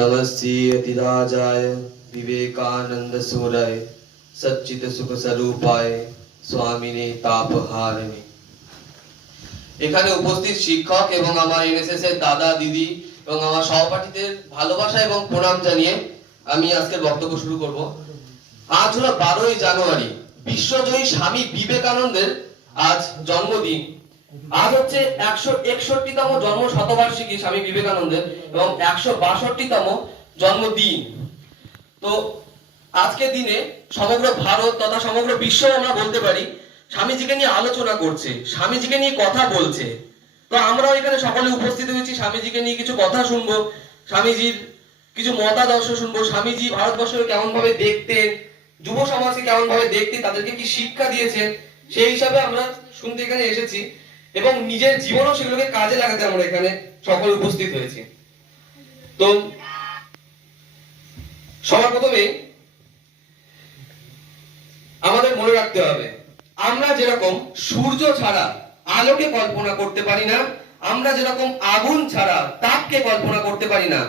नमस्ते अतिराजाय विवेकानंद सूराय सच्चित सुख स्वरूपाय स्वामिने तापहारिणे। এখানে উপস্থিত শিক্ষক এবং আমার এনএসএস এর দাদা দিদি এবং আমার সহপাঠীদের ভালোবাসা এবং প্রণাম জানিয়ে আমি আজকের বক্তব্য শুরু করব। আজ হলো 12ই জানুয়ারি, বিশ্বজয়ী স্বামী বিবেকানন্দের আজ জন্মদিন। আজ হচ্ছে 161তম জন্ম শতবার্ষিকী স্বামী বিবেকানন্দের এবং 162তম জন্মদিন। তো আজকের দিনে সমগ্র ভারত তথা সমগ্র বিশ্ব আমরা বলতে পারি স্বামীজিকে নিয়ে আলোচনা করছে, স্বামীজিকে নিয়ে কথা বলছে। তো আমরাও এখানে সকলে উপস্থিত হয়েছি স্বামীজিকে নিয়ে কিছু কথা শুনবো, স্বামীজির কিছু মতাদর্শ শুনবো, স্বামীজি ভারতবর্ষকে কেমন ভাবে দেখতেন, যুব সমাজকে কেমন ভাবে দেখতেন, তাদেরকে কি শিক্ষা দিয়েছেন, সেই হিসাবে আমরা শুনতে এখানে এসেছি এবং নিজের জীবনও সেগুলোকে কাজে লাগাতে আমরা এখানে সকলে উপস্থিত হয়েছি। তো সবার প্রথমে আমাদের মনে রাখতে হবে, আমরা যেরকম সূর্য ছাড়া আলোকে কল্পনা করতে পারি না, আমরা যেরকম আগুন ছাড়া তাপকে কল্পনা করতে পারি না,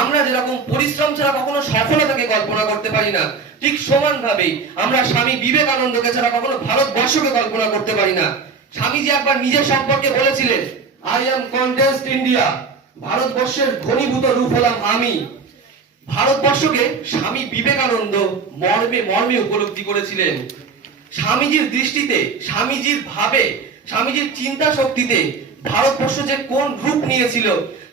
আমরা যেরকম পরিশ্রম ছাড়া কখনো সফলতাকে কল্পনা করতে পারি না, ঠিক সমানভাবেই আমরা স্বামী বিবেকানন্দকে ছাড়া কখনো ভারতবর্ষকে কল্পনা করতে পারি না। স্বামীজি একবার নিজের সম্পর্কে বলেছিলেন, আই অ্যাম কন্টেস্ট ইন্ডিয়া, ভারতবর্ষের ঘনীভূত রূপ হলাম আমি। ভারতবর্ষকে স্বামী বিবেকানন্দ মর্মে মর্মে উপলব্ধি করেছিলেন। স্বামীজির দৃষ্টিতে, স্বামীজির ভাবে, স্বামীজির চিন্তা শক্তিতে ভারতবর্ষ যে কোন রূপ নিয়েছিল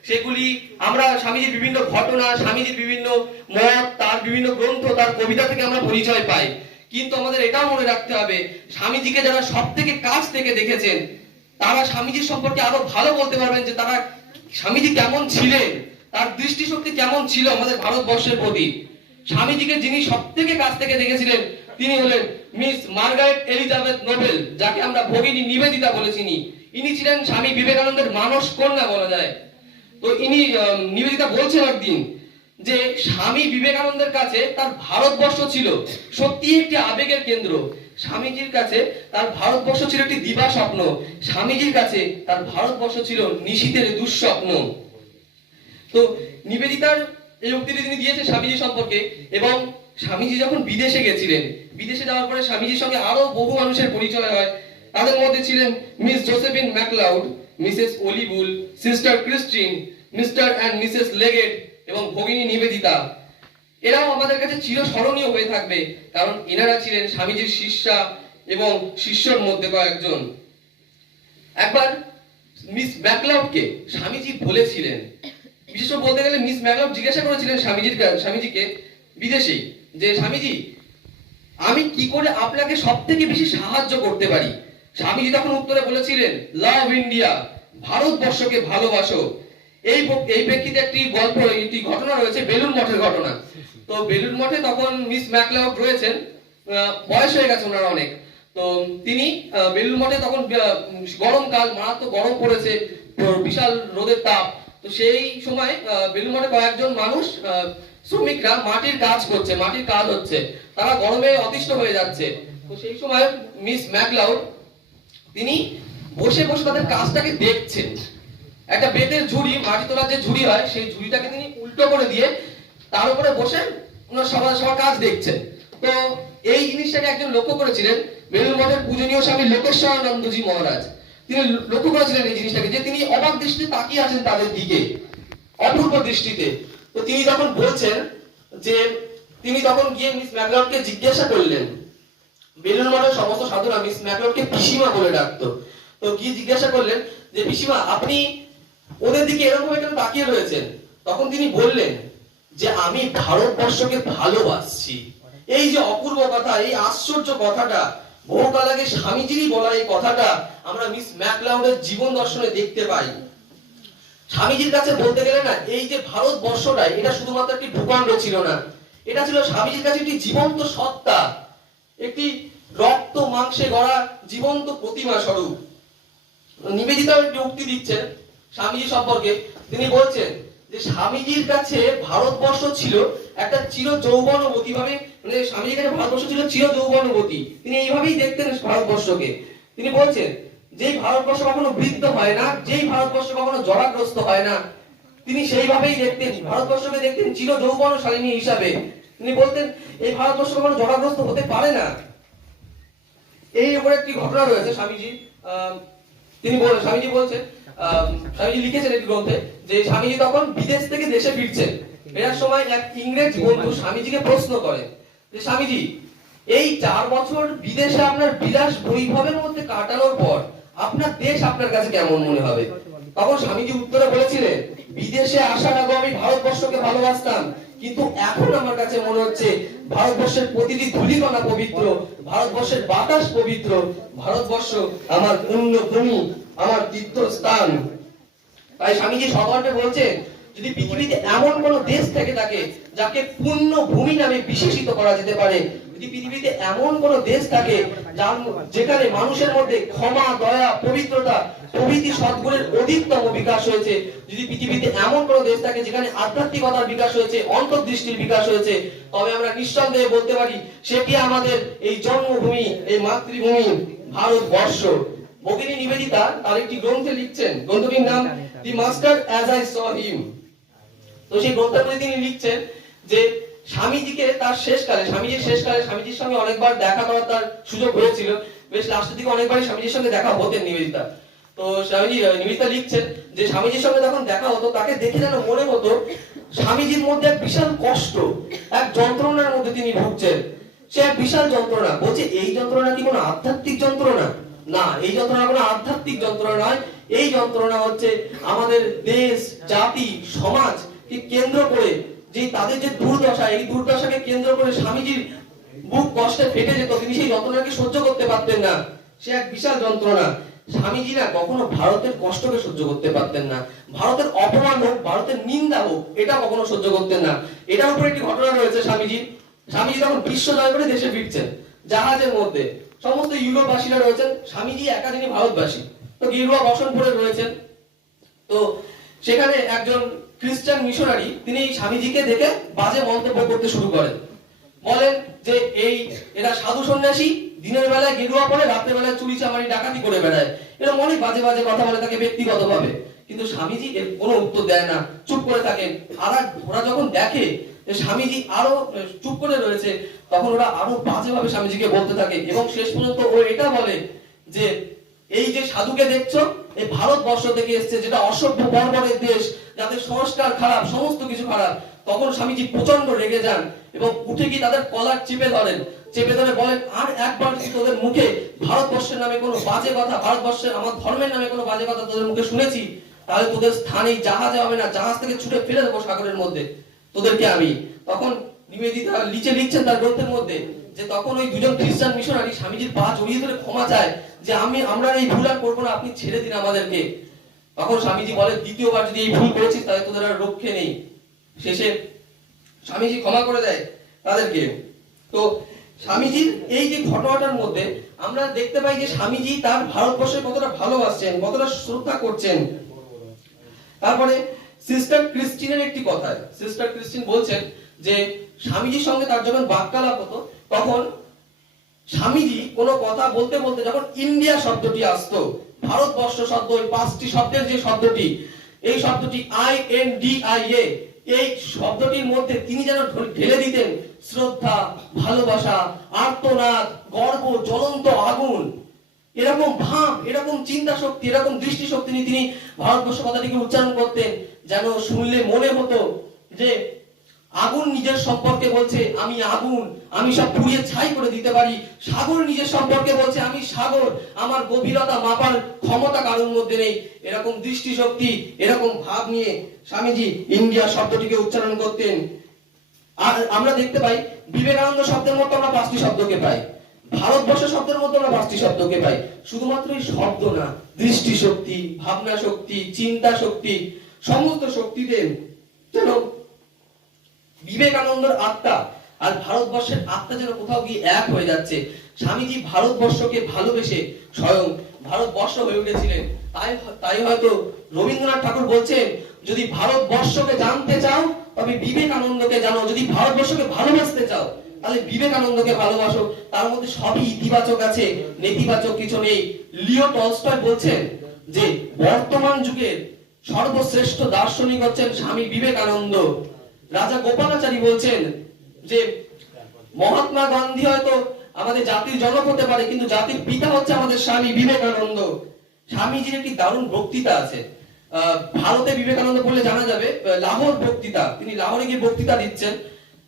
সেগুলি আমরা স্বামীজির বিভিন্ন ঘটনা, স্বামীজির বিভিন্ন মত, তার বিভিন্ন গ্রন্থ, তার কবিতা থেকে আমরা পরিচয় পাই। কিন্তু আমাদের এটাও মনে রাখতে হবে, স্বামীজিকে যারা সব থেকে কাছ থেকে দেখেছেন তারা স্বামীজির সম্পর্কে আরো ভালো বলতে পারবেন যে তারা স্বামীজি কেমন ছিলেন, তার দৃষ্টিশক্তি কেমন ছিল আমাদের ভারতবর্ষের প্রতি। স্বামীজিকে যিনি সব থেকে কাছ থেকে দেখেছিলেন তিনি হলেন মিস মার্গারেট এলিজাবেথ নোবেল, যাকে আমরা ভগিনী নিবেদিতা বলে চিনি। ইনি ছিলেন স্বামী বিবেকানন্দের মানস কন্যা বলা যায়। তো ইনি নিবেদিতা বলছেন একদিন যে স্বামী বিবেকানন্দের কাছে তার ভারতবর্ষ ছিল সত্যি একটি আবেগের কেন্দ্র, স্বামীজির কাছে তার ভারতবর্ষ ছিল একটি দিবা স্বপ্ন, স্বামীজির কাছে তার ভারতবর্ষ ছিল নিশীথের দুঃস্বপ্ন। তো নিবেদিতার এই উক্তিটি তিনি দিয়েছেন স্বামীজি সম্পর্কে। এবং স্বামীজি যখন বিদেশে গেছিলেন, বিদেশে যাওয়ার পরে স্বামীজির সঙ্গে আরো বহু মানুষের পরিচয় হয়। তাদের মধ্যে ছিলেন miss Josephine MacLeod, Mrs Ole Bull, sister Christine, Mr and Mrs Leggett এবং ভগিনী নিবেদিতা। এরাও আমাদের কাছে চিরস্মরণীয় হয়ে থাকবে, কারণ এনারা ছিলেন স্বামীজির শিষ্যা এবং শিষ্যর মধ্যে কয়েকজন। একবার মিস ম্যাকলাউডকে স্বামীজি বলেছিলেন, বিশেষ করে বলতে গেলে মিস ম্যাকলাউড জিজ্ঞাসা করেছিলেন স্বামীজিকে বিদেশে যে স্বামীজি আমি কি করে আপনাকে সব থেকে বেশি সাহায্য করতে পারি। স্বামীজি তখন উত্তরে বলেছিলেন, লাভ ইন্ডিয়া, ভারতবর্ষকে ভালোবাসো। এই প্রেক্ষিতে একটি গল্প, একটি ঘটনা রয়েছে, বেলুন মঠের ঘটনা। তো বেলুন মঠে তখন মিস ম্যাকলাউড রয়েছেন, বয়স হয়ে গেছে ওনার অনেক। তো তিনি বেলুন মঠে তখন গরমকাল, মারাত্মক গরম পড়েছে, বিশাল রোদের তাপ। তো সেই সময় বেলুন মঠে কয়েকজন মানুষ, শ্রমিকরা মাটির কাজ করছে, মাটির কাজ হচ্ছে, তারা গরমে অতিষ্ঠ হয়ে যাচ্ছে। তো সেই সময় মিস ম্যাকলাউড তিনি বসে বসে তাদের কাজটাকে দেখছেন। একটা বেতের ঝুড়ি, মাটি তোলার যে ঝুড়ি হয় সেই ঝুড়িটাকে তিনি উল্টো করে দিয়ে তার উপরে বসে ওনার সবার কাজ দেখছেন। তো এই জিনিসটাকে একজন লক্ষ্য করেছিলেন, বেলুড় মঠের পূজনীয় স্বামী লোকেশ্বরানন্দজি মহারাজ। তিনি লক্ষ্য করেছিলেন এই জিনিসটাকে, যে তিনি অবাক দৃষ্টিতে তাকিয়ে আছেন তাদের দিকে, অপূর্ব দৃষ্টিতে। তো তিনি তখন বলছেন যে তিনি তখন গিয়ে মিস ম্যাকলাউডকে জিজ্ঞাসা করলেন, বেলুড় মঠের সমস্ত সাধুরা মিস ম্যাকলাউডকে পিসিমা বলে ডাকতো। তো গিয়ে জিজ্ঞাসা করলেন যে পিসিমা আপনি ওদের দিকে এরকম কেন তাকিয়ে রয়েছেন। তখন তিনি বললেন যে আমি ভারতবর্ষকে ভালোবাসছি। এই যে অপূর্ব কথা, এই আশ্চর্য কথাটা, বহুকাল আগে স্বামীজিরই বলা এই কথাটা আমরা মিস ম্যাকলাউডের জীবন দর্শনে দেখতে পাই। স্বামীজির কাছে বলতে গেলে না, এই যে ভারতবর্ষটা, এটা শুধুমাত্র একটি ভূখণ্ড ছিল না, এটা ছিল স্বামীজির কাছে একটি জীবন্ত সত্তা, একটি রক্ত মাংসে গড়া জীবন্ত প্রতিমা স্বরূপ। নিবেদিতা একটি উক্তি দিচ্ছেন স্বামীজি সম্পর্কে। তিনি বলছেন যে স্বামীজির কাছে ভারতবর্ষ ছিল একটা চির যৌবনবতী ভাবে, মানে স্বামীজির কাছে ভারতবর্ষ ছিল চির যৌবনবতী। তিনি এইভাবেই দেখতেন ভারতবর্ষকে। তিনি বলছেন যেই ভারতবর্ষ কখনো বৃদ্ধ হয় না, যেই ভারতবর্ষ কখনো জরাগ্রস্ত হয় না, তিনি সেইভাবেই দেখতেন, ভারতবর্ষকে দেখতেন চির যৌবনশালিনী হিসাবে। তিনি বলতেন এই ভারতবর্ষ কখনো জড়াগ্রস্ত হতে পারে না। এই উপরে একটি ঘটনা রয়েছে স্বামীজি, স্বামীজি বলছেন, স্বামীজি লিখেছেন একটি গ্রন্থে যে স্বামীজি তখন বিদেশ থেকে দেশে ফিরছেন। ফেরার সময় এক ইংরেজ বন্ধু স্বামীজিকে প্রশ্ন করেন যে স্বামীজি, এই 4 বছর বিদেশে আপনার বিলাস বৈভবের মধ্যে কাটানোর পর আপনার দেশ আপনার কাছে কেমন মনে হবে? তখন স্বামীজি উত্তরে বলেছিলেন, বিদেশে আসার আগে আমি ভারতবর্ষকে ভালোবাসতাম, কিন্তু এখন আমার কাছে মনে হচ্ছে ভারতবর্ষের প্রতিটি ধূলিকণা পবিত্র, ভারতবর্ষের বাতাস পবিত্র, ভারতবর্ষ আমার পুণ্যভূমি, আমার তীর্থস্থান। তাই স্বামীজি সগর্বে বলছেন, যদি পৃথিবীতে এমন কোন দেশ থেকে থাকে যাকে পুণ্য ভূমি নামে বিশেষিত করা যেতে পারে, যদি পৃথিবীতে এমন কোন দেশ থাকে যেখানে মানুষের মধ্যে ক্ষমা, দয়া, পবিত্রতা প্রভৃতি সদ্গুণের অধিকতম বিকাশ হয়েছে, যদি পৃথিবীতে এমন কোন দেশ থাকে যেখানে আধ্যাত্মিকতার বিকাশ হয়েছে, অন্তর্দৃষ্টির বিকাশ হয়েছে, তবে আমরা নিঃসন্দেহে বলতে পারি সেটি আমাদের এই জন্মভূমি, এই মাতৃভূমি ভারতবর্ষ। ভগিনী নিবেদিতা তার একটি গ্রন্থে লিখছেন, গ্রন্থটির নাম the master as I saw him. তো সেই গ্রন্থের মধ্যে তিনি লিখছেন যে স্বামীজিকে তার স্বামীজির সঙ্গে অনেকবার দেখা করার তার সুযোগ হয়েছিল, বেশ লাস্টের দিকে অনেকবারই স্বামীজির সঙ্গে দেখা হতেন নিবেদিতা। তো নিবেদিতা লিখছেন যে স্বামীজির সঙ্গে যখন দেখা হতো তাকে দেখে যেন মনে হতো স্বামীজির মধ্যে এক বিশাল কষ্ট, এক যন্ত্রণার মধ্যে তিনি ভুগছেন। সে এক বিশাল যন্ত্রণা। বলছে এই যন্ত্রণা কি কোনো আধ্যাত্মিক যন্ত্রণা? না, এই যন্ত্রণা কোনো আধ্যাত্মিক যন্ত্রণা নয়। এই যন্ত্রণা হচ্ছে আমাদের দেশ, জাতি, সমাজকে কেন্দ্র করে যে তাদের যে দুর্দশা, এই দুর্দশাকে কেন্দ্র করে স্বামীজির বুক কষ্টে ফেটে যেত, তিনি সেই যন্ত্রণাকে সহ্য করতে পারতেন না। সে এক বিশাল যন্ত্রণা। স্বামীজি না কখনো ভারতের কষ্টকে সহ্য করতে পারতেন না, ভারতের অপমান হোক, ভারতের নিন্দা হোক, এটা কখনো সহ্য করতেন না। এটার উপরে একটি ঘটনা রয়েছে স্বামীজি তখন বিশ্ব জয় করে দেশে ফিরছেন জাহাজের মধ্যে, সমস্ত ইউরোপবাসীরা রয়েছেন, স্বামীজি একা যিনি ভারতবাসী, তো গেরুয়া বসন পরে রয়েছেন। তো সেখানে একজন খ্রিস্টান মিশনারি তিনি স্বামীজিকে দেখে বাজে মন্তব্য করতে শুরু করেন। বলেন যে এরা সাধু সন্ন্যাসী, দিনের বেলায় গেরুয়া পরে, রাতের বেলায় চুরি চামারি ডাকাতি করে বেড়ায়, এরকম অনেক বাজে বাজে কথা বলে তাকে ব্যক্তিগতভাবে। কিন্তু স্বামীজি এর কোনো উত্তর দেয় না, চুপ করে থাকেন। আর ওরা যখন দেখে যে স্বামীজি আরো চুপ করে রয়েছে, তখন ওরা আরো বাজেভাবে স্বামীজিকে বলতে থাকে, এবং শেষ পর্যন্ত ও এটা বলে যে এই যে সাধুকে দেখছো, এই ভারতবর্ষ থেকে এসছে, যেটা অসভ্য বর্বরের দেশ, যাদের সংস্কার খারাপ, সমস্ত কিছু খারাপ। তখন স্বামীজি প্রচন্ড রেগে যান এবং উঠে গিয়ে তাদের কলার চেপে ধরে বলেন, আর একবার যদি তোদের মুখে ভারতবর্ষের নামে কোনো বাজে কথা, ভারতবর্ষের আমার ধর্মের নামে কোনো বাজে কথা তোদের মুখে শুনেছি, তাহলে তোদের স্থানে জাহাজে হবে না, জাহাজ থেকে ছুটে ফেলে দেবো সাগরের মধ্যে তোদেরকে আমি। তখন নিবেদিতা নিচে লিখছেন তার গ্রন্থের মধ্যে যে তখন ওই দুজন খ্রিস্টান মিশনারি স্বামীজির পা জড়িয়ে ধরে ক্ষমা চায় যে আমরা এই ভুল আর করবো না, আপনি ছেড়ে দিন আমাদেরকে। তখন স্বামীজি বলে, দ্বিতীয়বার যদি এই ভুল করেছিস তাহলে তোদের আর রক্ষে নেই। শেষে স্বামীজি ক্ষমা করে দেয় তাদেরকে। তো স্বামীজির এই যে ঘটনাটার মধ্যে আমরা দেখতে পাই যে স্বামীজি তার ভারতবর্ষে কতটা ভালোবাসছেন, কতটা শ্রদ্ধা করছেন। তারপরে সিস্টার ক্রিস্টিনের একটি কথা, সিস্টার ক্রিস্টিন বলছেন যে স্বামীজির সঙ্গে তার যখন বাক্যালাপ হতো, তখন স্বামীজি কোনো কথা বলতে বলতে যখন ইন্ডিয়া শব্দটি আসতো, ভারতবর্ষ শব্দ, ওই 5টি শব্দের যে শব্দটি, এই শব্দটি INDIA, এই শব্দটির মধ্যে তিনি যেন ঢেলে দিতেন শ্রদ্ধা, ভালোবাসা, আর্তনাদ, গর্ব, জ্বলন্ত আগুন, এরকম ভাব, এরকম চিন্তা শক্তি, এরকম দৃষ্টি শক্তি নিয়ে তিনি ভারতবর্ষ কথাটিকে উচ্চারণ করতেন, যেন শুনলে মনে হতো যে আগুন নিজের সম্পর্কে বলছে আমি আগুন, আমি সব পুড়িয়ে ছাই করে দিতে পারি। সাগর নিজের সম্পর্কে বলছে আমি সাগর, আমার গভীরতা মাপার ক্ষমতা কারোর মধ্যে নেই। এরকম দৃষ্টি শক্তি, এরকম ভাব নিয়ে স্বামীজি ইন্ডিয়া শব্দটিকে উচ্চারণ করতেন। আর আমরা দেখতে পাই বিবেকানন্দ শব্দের মধ্যে আমরা 5টি শব্দকে পাই, ভারতবর্ষ শব্দের মধ্যে আমরা 5টি শব্দকে পাই। শুধুমাত্র এই শব্দ না, দৃষ্টি শক্তি, ভাবনা শক্তি, চিন্তা শক্তি, সমস্ত শক্তিতে যেন বিবেকানন্দের আত্মা আর ভারতবর্ষের আত্মা যেন কোথাও গিয়ে এক হয়ে যাচ্ছে। স্বামীজি ভারতবর্ষকে ভালোবেসে স্বয়ং ভারতবর্ষ হয়ে উঠেছিলেন। তাই হয়তো রবীন্দ্রনাথ ঠাকুর বলছেন, যদি ভারতবর্ষকে জানতে চাও তবে বিবেকানন্দকে জানো, যদি ভারতবর্ষকে ভালোবাসতে চাও তাহলে বিবেকানন্দকে ভালোবাসো। তার মধ্যে সবই ইতিবাচক আছে, নেতিবাচক কিছু নেই। লিও টলস্টয় বলছেন যে বর্তমান যুগের সর্বশ্রেষ্ঠ দার্শনিক হচ্ছেন স্বামী বিবেকানন্দ। রাজা গোপালাচারী বলছেন যে মহাত্মা গান্ধী হয়তো আমাদের জাতির জনক হতে পারে, কিন্তু জাতির পিতা হচ্ছে আমাদের স্বামী বিবেকানন্দ। স্বামীজির একটি দারুণ বক্তৃতা আছে, ভারতে বিবেকানন্দ বললে জানা যাবে, লাহোর বক্তৃতা। তিনি লাহোরে গিয়ে বক্তৃতা দিচ্ছেন,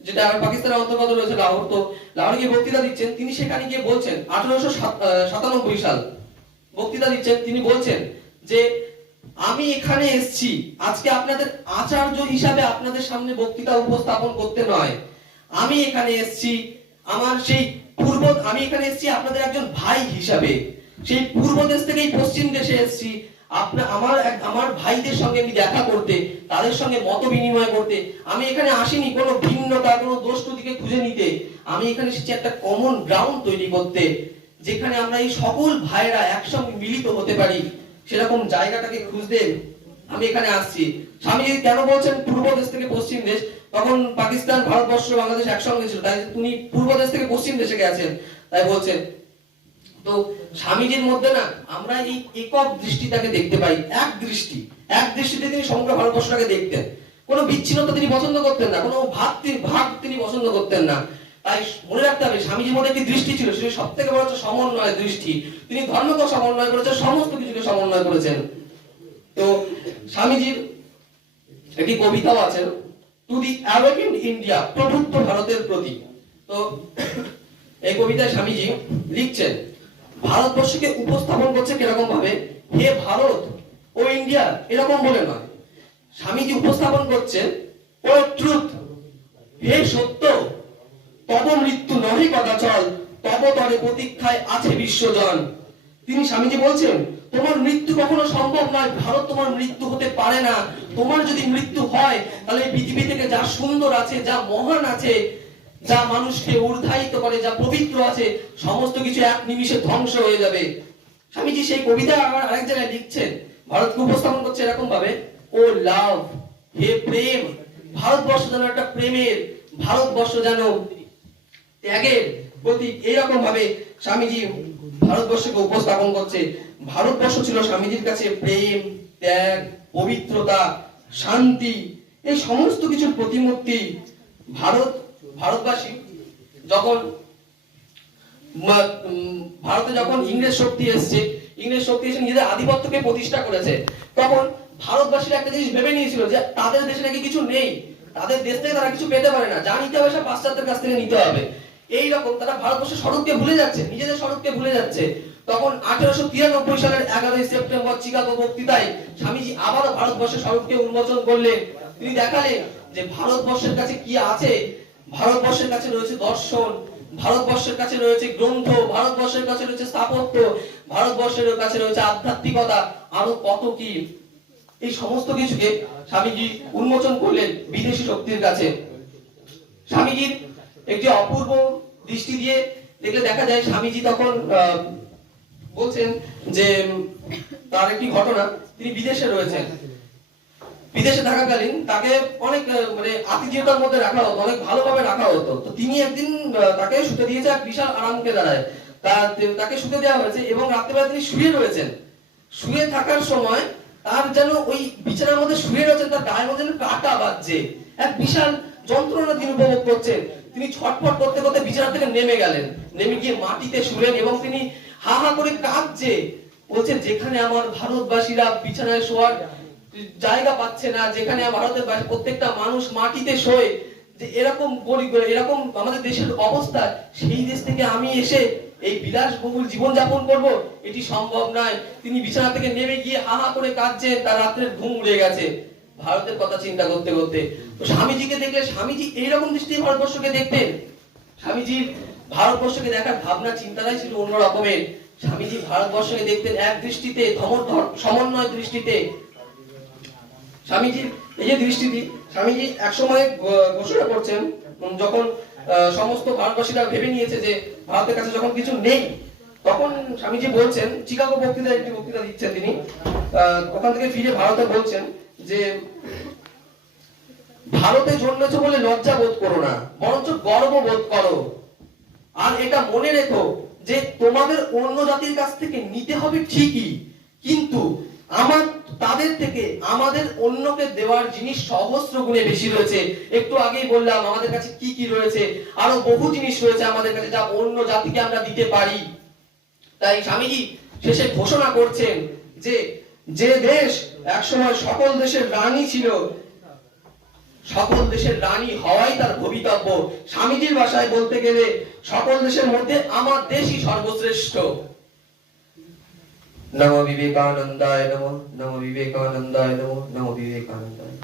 যেটা পাকিস্তানের অন্তর্গত রয়েছে লাহোর। তো লাহোরে গিয়ে বক্তৃতা দিচ্ছেন, তিনি সেখানে গিয়ে বলছেন 1897 সাল বক্তৃতা দিচ্ছেন। তিনি বলছেন যে আমি এখানে এসেছি আজকে আপনাদের আচার্য হিসাবে আপনাদের সামনে বক্তৃতা উপস্থাপন করতে নয়। আমি এখানে এসেছি আমি এখানে এসেছি আপনাদের একজন ভাই হিসাবে। সেই পূর্ব দেশ থেকে এই পশ্চিম দেশে এসেছি আমার ভাইদের সঙ্গে আমি দেখা করতে, তাদের সঙ্গে মত বিনিময় করতে। আমি এখানে আসিনি কোনো ভিন্নতা, কোনো দোষ ত্রুটিকে খুঁজে নিতে। আমি এখানে এসেছি একটা কমন গ্রাউন্ড তৈরি করতে, যেখানে আমরা এই সকল ভাইরা একসঙ্গে মিলিত হতে পারি। সেরকম জায়গাটাকে খুঁজতে আমি এখানে আসছি। স্বামীজি কেন বলছেন পূর্ব দেশ থেকে পশ্চিম দেশ? তখন পাকিস্তান, ভারতবর্ষ, বাংলাদেশ একসঙ্গে ছিল, তাই তিনি পূর্ব দেশ থেকে পশ্চিম দেশে গেছেন, তাই বলছেন। তো স্বামীজির মধ্যে না আমরা এই একক দৃষ্টিটাকে দেখতে পাই। এক দৃষ্টিতে তিনি সমগ্র ভারতবর্ষটাকে দেখতেন। কোনো বিচ্ছিন্নতা তিনি পছন্দ করতেন না, কোনো ভাগ তিনি পছন্দ করতেন না। তাই মনে রাখতে হবে স্বামীজির মধ্যে একটি দৃষ্টি ছিল, সেটি সব থেকে বড় হচ্ছে সমন্বয় দৃষ্টি। তিনি ধর্মকে সমন্বয় করেছেন, সমস্ত কিছুকে সমন্বয় করেছেন। তো স্বামীজির একটি কবিতাও আছে, টু দি অ্যাওয়েকেন্ড ইন্ডিয়া, প্রবুদ্ধ ভারতের প্রতি। তো এই কবিতায় স্বামীজি লিখছেন, ভারতবর্ষকে উপস্থাপন করছে কিরকম ভাবে, হে ভারত ও ইন্ডিয়া, এরকম বলে নয়। স্বামীজি উপস্থাপন করছেন ও ট্রুথ, হে সত্য, তব মৃত্যু নহে কদাচল, তব তরে প্রতীক্ষায় আছে বিশ্বজন। তিনি স্বামীজি বলছেন তোমার মৃত্যু কখনো সম্ভব নয়, ভারত তোমার মৃত্যু হতে পারে না। তোমার যদি মৃত্যু হয় তাহলে এই পৃথিবী থেকে যা সুন্দর আছে, যা মহান আছে, যা মানুষকে ঊর্ধ্বায়িত করে, যা পবিত্র আছে, সমস্ত কিছু এক নিমিষে ধ্বংস হয়ে যাবে। স্বামীজি সেই কবিতা আবার আরেক জায়গায় লিখছেন, ভারতকে উপস্থাপন করছে এরকম ভাবে, ও লাভ, হে প্রেম, ভারতবর্ষ যেন একটা প্রেমের, ভারতবর্ষ যেন ত্যাগের প্রতীক। এইরকম ভাবে স্বামীজি ভারতবর্ষকে উপস্থাপন করছে। ভারতবর্ষ ছিল স্বামীজির কাছে প্রেম, ত্যাগ, পবিত্রতা, শান্তি, এই সমস্ত কিছুর প্রতিমূর্তি। ভারতবাসী যখন ভারতে যখন ইংরেজ শক্তি এসে নিজেদের আধিপত্যকে প্রতিষ্ঠা করেছে, তখন ভারতবাসীরা একটা জিনিস ভেবে নিয়েছিল যে তাদের দেশে নাকি কিছু নেই, তাদের দেশ থেকে তারা কিছু পেতে পারে না, যা নিতে হবে সব পাশ্চাত্যের কাছ থেকে নিতে হবে। এইরকম তারা ভারতবর্ষের স্বরূপকে ভুলে যাচ্ছে, নিজেদের স্বরূপকে ভুলে যাচ্ছে। তখন 1893 সালের 11 সেপ্টেম্বর চিকাগো বক্তৃতায় স্বামীজি আবারও ভারতবর্ষের স্বরূপকে উন্মোচন করলেন। তিনি দেখালেন যে ভারতবর্ষের কাছে কি আছে। ভারতবর্ষের কাছে রয়েছে দর্শন, ভারতবর্ষের কাছে রয়েছে গ্রন্থ, ভারতবর্ষের কাছে রয়েছে স্থাপত্য, ভারতবর্ষের কাছে রয়েছে আধ্যাত্মিকতা, আরো কত কি। এই সমস্ত কিছুকে স্বামীজি উন্মোচন করলেন বিদেশি শক্তির কাছে। স্বামীজির একটি অপূর্ব দৃষ্টি দিয়ে দেখলে দেখা যায়, স্বামীজি তখন বলছেন যে তার একটি ঘটনা, তিনি বিদেশে রয়েছেন, বিদেশে থাকাকালীন তাকে অনেক আতিথেয়তার মধ্যে রাখা হতো, অনেক ভালোভাবে রাখা হতো। তো তিনি একদিন তাকে শুতে দিয়েছে এক বিশাল আরামকে দাঁড়ায়, তাকে শুতে দেওয়া হয়েছে এবং রাত্রেবেলা তিনি শুয়ে রয়েছেন। শুয়ে থাকার সময় তার যেন ওই বিছানার মধ্যে শুয়ে রয়েছেন, তার গায়ের মধ্যে কাটা বাজছে, এক বিশাল যন্ত্রণা তিনি উপভোগ করছেন। তিনি ছটফট করতে করতে বিছানা থেকে নেমে গেলেন, নেমে গিয়ে মাটিতে শুলেন এবং তিনি হা হা করে কাঁদছে, বলছেন যেখানে আমার ভারতবাসীরা বিছানায় শোয়ার জায়গা পাচ্ছে না, যেখানে ভারতের প্রত্যেকটা মানুষ মাটিতে শোয়, যে এরকম এরকম আমাদের দেশের অবস্থা, সেই দেশ থেকে আমি এসে এই বিলাসবহুল জীবনযাপন করব, এটি সম্ভব নয়। তিনি বিছানা থেকে নেমে গিয়ে হা হা করে কাঁদছেন, তার রাত্রের ঘুম উড়ে গেছে ভারতের কথা চিন্তা করতে করতে। তো স্বামীজিকে দেখলে স্বামীজি এইরকম দৃষ্টি ভারতবর্ষকে দেখতেন। স্বামীজির ভারতবর্ষকে দেখার ভাবনা চিন্তাটাই ছিল অন্য রকমের। স্বামীজি ভারতবর্ষকে দেখতেন এক দৃষ্টিতে, সমন্বয় দৃষ্টিতে। স্বামীজির এই যে দৃষ্টিটি, স্বামীজি একসময় ঘোষণা করছেন, যখন সমস্ত ভারতবাসীরা ভেবে নিয়েছে যে ভারতের কাছে যখন কিছু নেই, তখন স্বামীজি বলছেন, চিকাগো বক্তৃতায় একটি বক্তৃতা দিচ্ছেন তিনি, ওখান থেকে ফিরে ভারতে বলছেন যে ভারতে জন্মেছো বলে লজ্জা বোধ করো না, বরঞ্চ গর্ব বোধ করো। আর এটা মনে রেখো যে তোমাদের অন্য জাতির কাছ থেকে নিতে হবে ঠিকই, কিন্তু তাদের থেকে আমাদের অন্যকে দেওয়ার জিনিস সহস্র গুণে বেশি রয়েছে। একটু আগেই বললাম আমাদের কাছে কি কি রয়েছে, আরো বহু জিনিস রয়েছে আমাদের কাছে যা অন্য জাতিকে আমরা দিতে পারি। তাই স্বামীজি শেষে ঘোষণা করছেন যে যে দেশ একসময় সকল দেশের রানী ছিল, সকল দেশের রানী হওয়াই তার ভবিতব্য। স্বামীজির ভাষায় বলতে গেলে সকল দেশের মধ্যে আমার দেশই সর্বশ্রেষ্ঠ। নমো বিবেকানন্দায় নমো, নমো বিবেকানন্দায় নমো, নমো বিবেকানন্দায়।